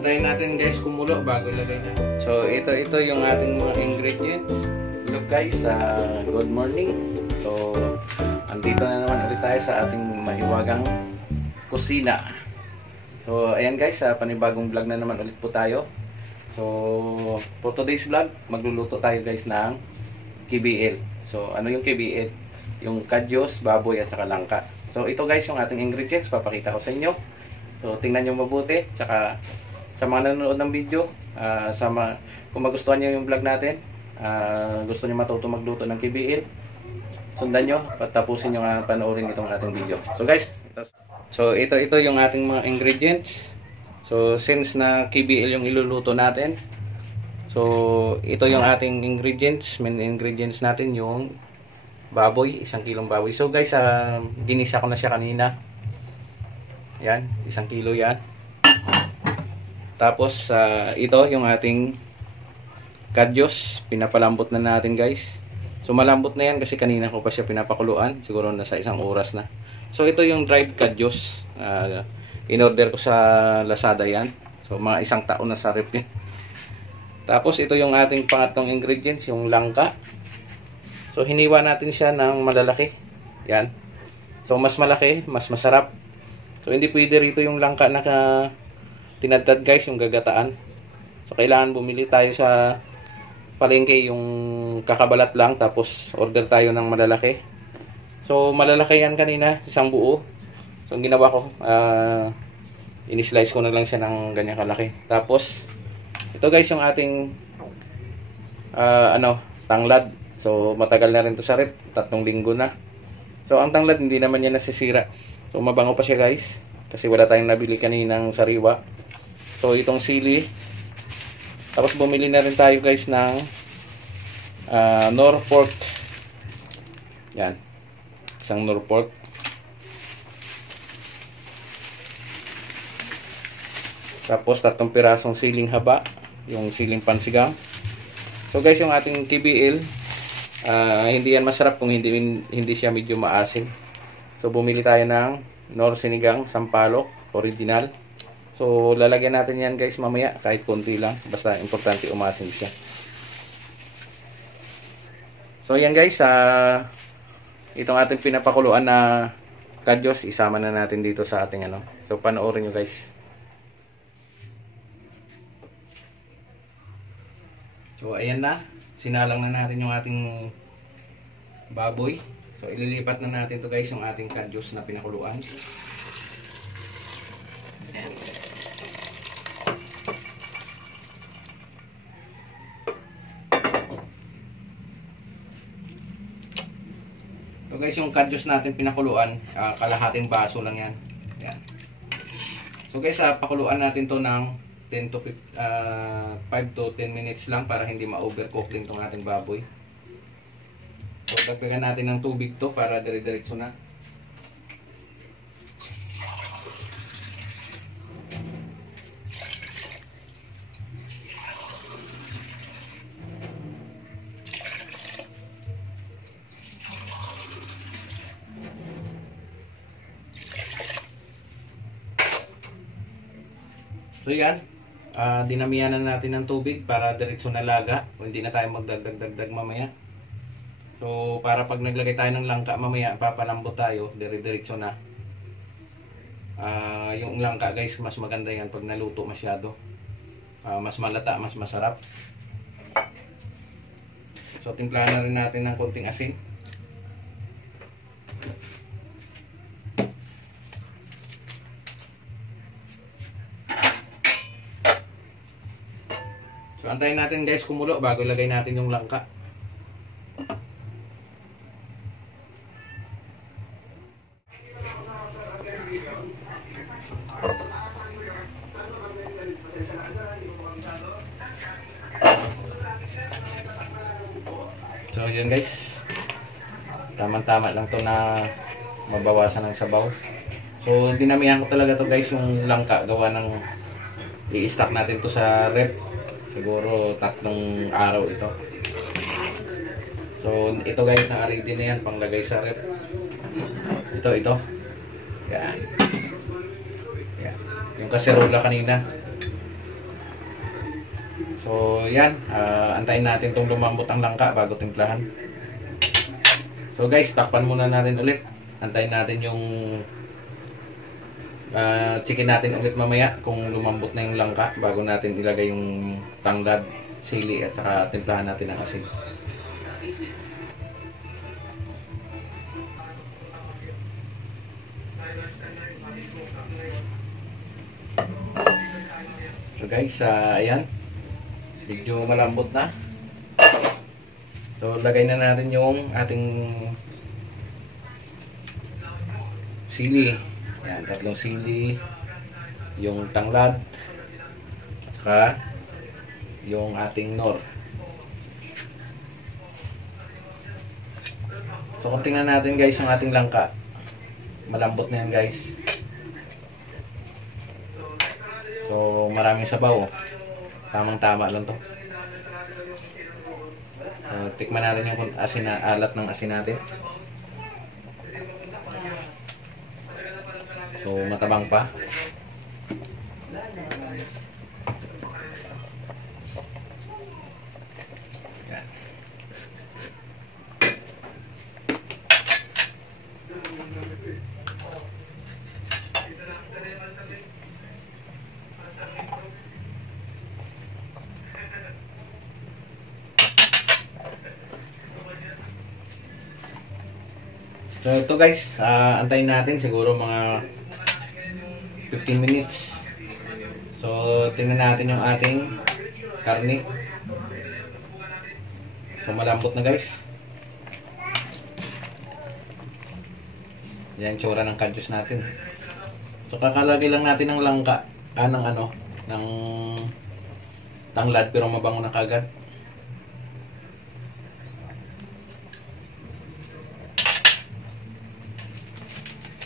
antayin natin guys kumulo bago lagay na. So ito yung ating mga ingredient. Look guys, good morning. So andito na naman ulit tayo sa ating mahiwagang kusina. So ayan guys, panibagong vlog na naman ulit po tayo. So for today's vlog, magluluto tayo guys ng KBL. So ano yung KBL? Yung kadyos, baboy at saka langka. So ito guys yung ating ingredients, papakita ko sa inyo. So tingnan nyo mabuti, tsaka sa mga nanonood ng video, kung magustuhan nyo yung vlog natin, gusto nyo matuto magluto ng KBL, sundan nyo, tapusin nyo panoorin itong ating video. So guys, ito yung ating mga ingredients. So since na KBL yung iluluto natin, so ito yung ating ingredients, main ingredients natin yung baboy, 1 kilong baboy. So guys, ginisa ko na siya kanina. Yan, 1 kilo yan. Tapos ito yung ating kadyos, pinapalambot na natin guys. So malambot na yan kasi kanina ko pa siya pinapakuluan, siguro nasa 1 oras na. So ito yung dried kadyos, in-order ko sa Lazada yan. So mga 1 taon na sa rep yan. Tapos ito yung ating pangatlong ingredients, yung langka. So hiniwa natin siya ng malalaki. Yan. So mas malaki, mas masarap. So hindi pwede rito yung langka na tinadtad guys, yung gagataan. So kailangan bumili tayo sa palengke yung kakabalat lang, tapos order tayo ng malalaki. So malalaki yan kanina, 1 buo. So ang ginawa ko, ini-slice ko na lang siya ng ganyan kalaki. Tapos ito guys yung ating tanglad. So matagal na rin to sa rep, 3 linggo na. So ang tanglad hindi naman yan nasisira. So mabango pa siya guys, kasi wala tayong nabili kaninang sariwa. So itong sili. Tapos bumili na rin tayo guys ng Norfolk. Yan, 1 Norfolk. Tapos 3 pirasong siling haba, yung siling pansigang. So guys, yung ating KBL, hindi yan masarap kung hindi siya medyo maasim. So bumili tayo ng Nor Sinigang Sampalok original. So lalagyan natin yan guys mamaya, kahit konti lang, basta importante umasim siya. So yan guys, itong ating pinapakuluan na kadyos, isama na natin dito sa ating So panoorin nyo guys. So ayan na, sinalang na natin yung ating baboy. So ililipat na natin to guys yung ating kadyos na pinakuluan. So guys, yung kadyos natin pinakuluan, kalahating baso lang yan. Yan. So guys, pakuluan natin to ng 5 to 10 minutes lang para hindi ma-overcook din tong ating baboy. So dagdagan natin ng tubig to para dire-diretso na. So yan, dinamihan na natin ng tubig para diretso na laga, hindi na tayo magdagdag mamaya. So para pag naglagay tayo ng langka mamaya, papalambot tayo, dire-diretso na. Yung langka guys, mas maganda yan pag naluto masyado. Mas malata, mas masarap. So timplahan na rin natin ng konting asin. So antayin natin guys kumulo bago lagay natin yung langka. So yun guys, tamang-tama lang to na mabawasan ng sabaw. So dinamihan ko talaga to guys yung langka, gawa ng i-stock natin to sa rep. Siguro 3 araw ito. So ito guys, na-ready na yan panglagay sa rep. Ito. Yan. Yan. Yung kaserola kanina. So yan, antayin natin itong lumambot ang langka bago timplahan. So guys, takpan muna natin ulit. Antayin natin yung chicken natin ulit mamaya kung lumambot na yung langka bago natin ilagay yung tanglad, sili at saka timplahan natin ng asin. So guys, ayan, medyo malambot na. So lagay na natin yung ating sili. Yan, 3 sili, yung tanglad, at saka yung ating nor. So kung tingnan natin guys yung ating langka, malambot na yan guys. So maraming sabaw, tamang tama lang to. Tikman natin yung asin na alat ng asin natin. So matabang pa. Yan. So ito guys, antayin natin siguro mga 15 minutes. So tingnan natin yung ating karne. So malambot na guys. Yan tsura ng kadyos natin. So kakalagay lang natin ng langka, ng tanglad pero mabango na kagad.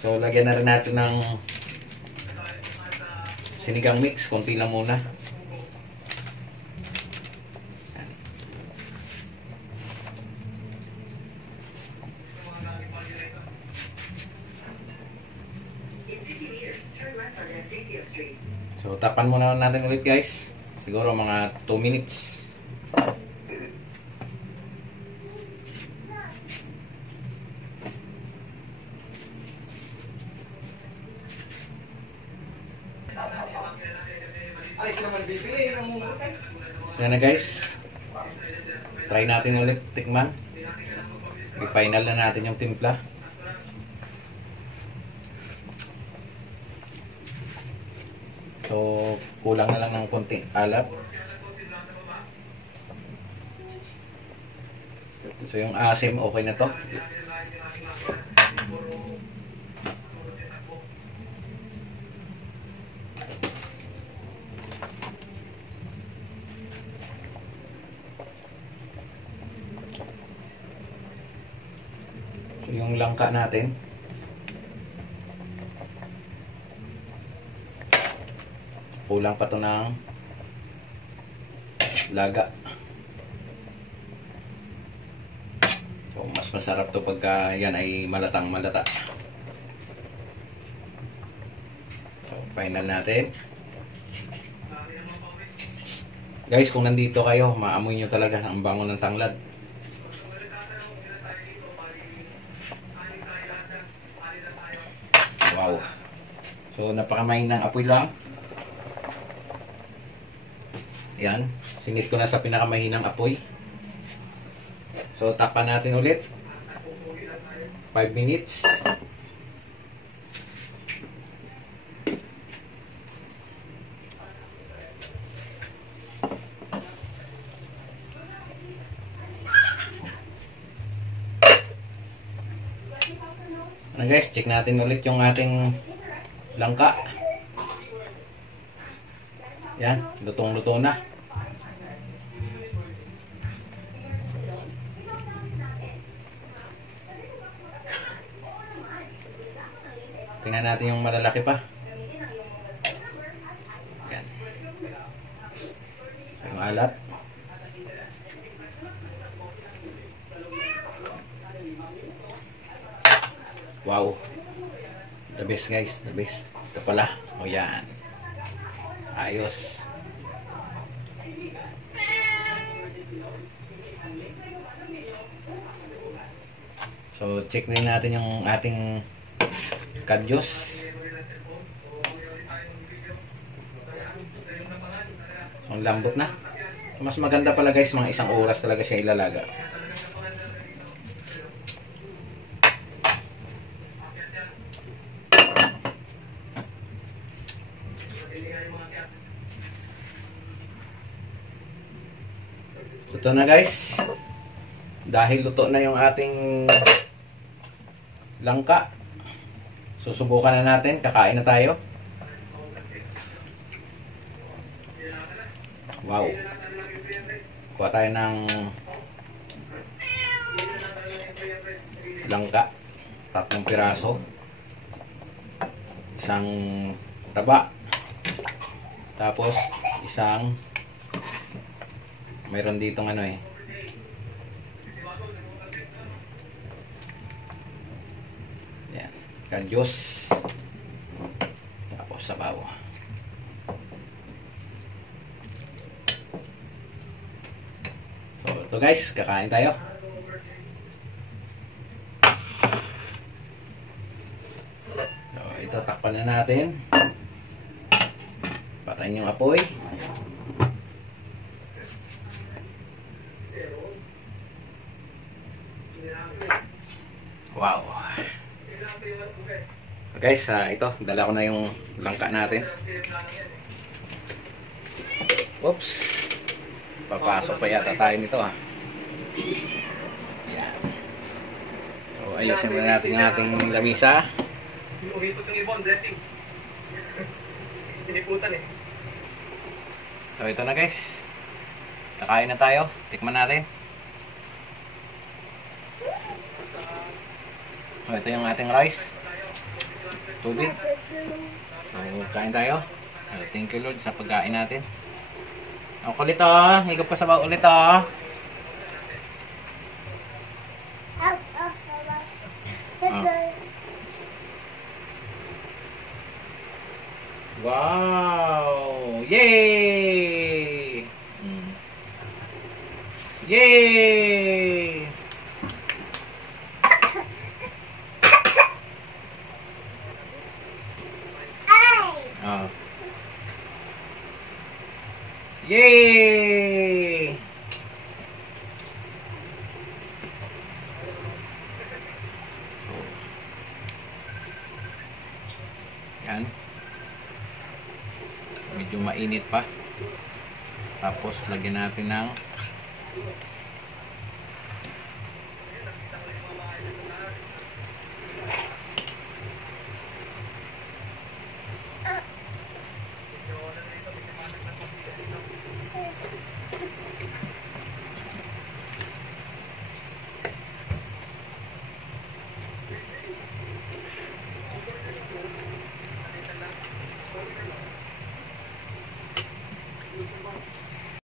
So lagyan na rin natin ng sinigang mix, konti lang muna. So tapan muna natin ulit guys, siguro mga 2 minutes. Yan na guys, try natin ulit tikman. I-final na natin yung timpla. So kulang na lang ng konting alat. So yung asim okay na to. Yung langka natin kulang pa to ng laga. So mas masarap to pagka yan ay malatang malata. So final natin guys, kung nandito kayo maamoy nyo talaga ang bango ng tanglad. Wow. So napakamahinang apoy lang. Yan, singit ko na sa pinakamahinang apoy. So tapan natin ulit 5 minutes. Ano guys, check natin ulit yung ating langka. Yan, lutong-luto na. Tingnan natin yung malalaki pa. Yan. Yung alat. Wow. The best guys, the best. Ito pala. O yan. Ayos. So, check na natin yung ating kadyos. Ang lambot na. Mas maganda pala guys, mga 1 oras talaga siya ilalaga. Ito na guys. Dahil luto na yung ating langka, susubukan na natin. Kakain na tayo. Wow. Kuha tayo ng langka. 3 piraso. Isang taba. Tapos isang mayroon ditong ano eh. Yan. Kadyos. Tapos sabaw. So ito guys, kakain tayo. So ito, takpan na natin. Patayin yung apoy. Wow. Guys, ito, dala ko na yung langka natin. Oops. Papasok pa yata tayo nito ha. Yan. So, ayusin muna natin yung ating lamisa. Umipot yung ibon, blessing. Piniputan eh. So, ito na guys. Kakain na tayo. Tikman natin. So, ito yung ating rice. Tubig. So, kain tayo. Thank you Lord sa pagkain natin. O, kulit o. Higop pa sa baw ulit o. Wow! Yay! Yay! Oh. Yay! Yan. Medyo mainit pa. Tapos lagyan natin ng